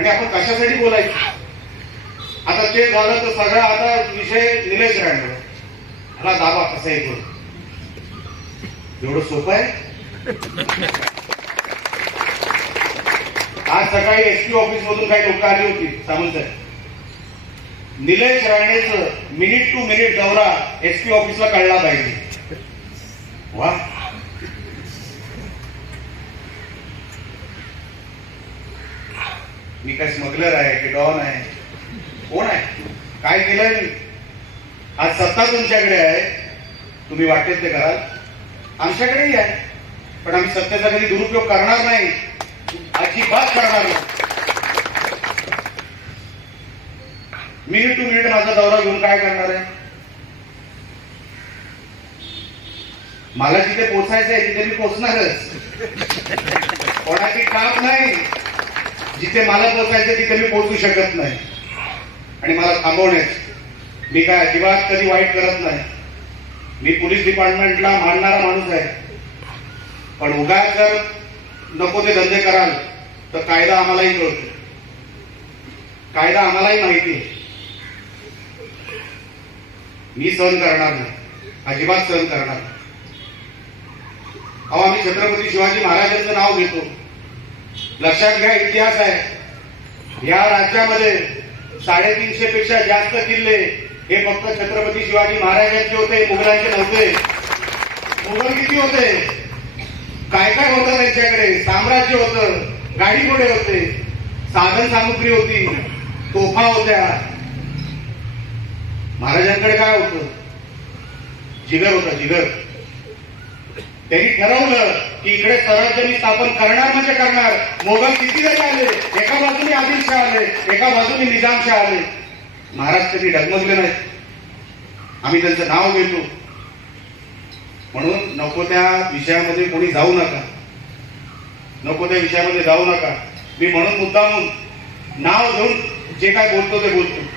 आणि आपण कशासाठी बोलायचं. आता ते झालं तर सगळा आता विषय निलेश राणे ह्याला दाबा कसा येतो. एवढं सोपं आहे. आज सकाळी एसपी ऑफिस मधून काही लोक आली होती सामंत साहेब. निलेश राणेचं मिनिट टू मिनिट दौरा एसपी ऑफिसला कळला पाहिजे. वा, मी काय स्मगलर आहे की डॉन आहे, कोण आहे, काय केलंय मी. आज सत्ता तुमच्याकडे आहे, तुम्ही वाटेल ते कराल, आमच्याकडेही आहे, पण आम्ही सत्तेचा कधी दुरुपयोग करणार नाही, अजिबात करणार नाही. मिनिट टू मिनिट माझा दौरा घेऊन काय करणार आहे. मला जिथे पोचायचं आहे तिथे मी पोचणारच. कोणाची काम नाही. जिथे मला पोचायचं तिथे मी पोहोचू शकत नाही आणि मला थांबवण्याचं मी काय अजिबात कधी वाईट करत नाही. मी पोलीस डिपार्टमेंटला मानणारा माणूस आहे, पण उगाच जर नको ते धंदे कराल तर कायदा आम्हालाही कळतो, कायदा आम्हालाही माहिती आहे. मी सहन करणार नाही, अजिबात सहन करणार नाही. अहो, आम्ही छत्रपती शिवाजी महाराजांचं नाव घेतो. लक्षात घ्या, इतिहास आहे. या राज्यामध्ये 350 पेक्षा जास्त किल्ले हे फक्त छत्रपती शिवाजी महाराजांचे होते, मुघलांचे नव्हते. मुघल किती होते, काय काय होतं त्यांच्याकडे. साम्राज्य होतं, गाडी घोडे होते, साधन सामुग्री होती, तोफा होत्या. महाराजांकडे काय होतं, जिगर होता, जिगर. त्यांनी ठरवलं की इकडे स्वराज्य मी स्थापन करणार म्हणजे करणार. मोगल किती जरी आले, एका बाजूने आदिलशाह आले, एका बाजूने निजामशाह आले, महाराज कधी डगमगले नाही. आम्ही त्यांचं नाव घेतो. म्हणून नको त्या विषयामध्ये कोणी जाऊ नका, नको त्या विषयामध्ये जाऊ नका. मी म्हणून मुद्दामून नाव घेऊन जे काय बोलतो ते बोलतो.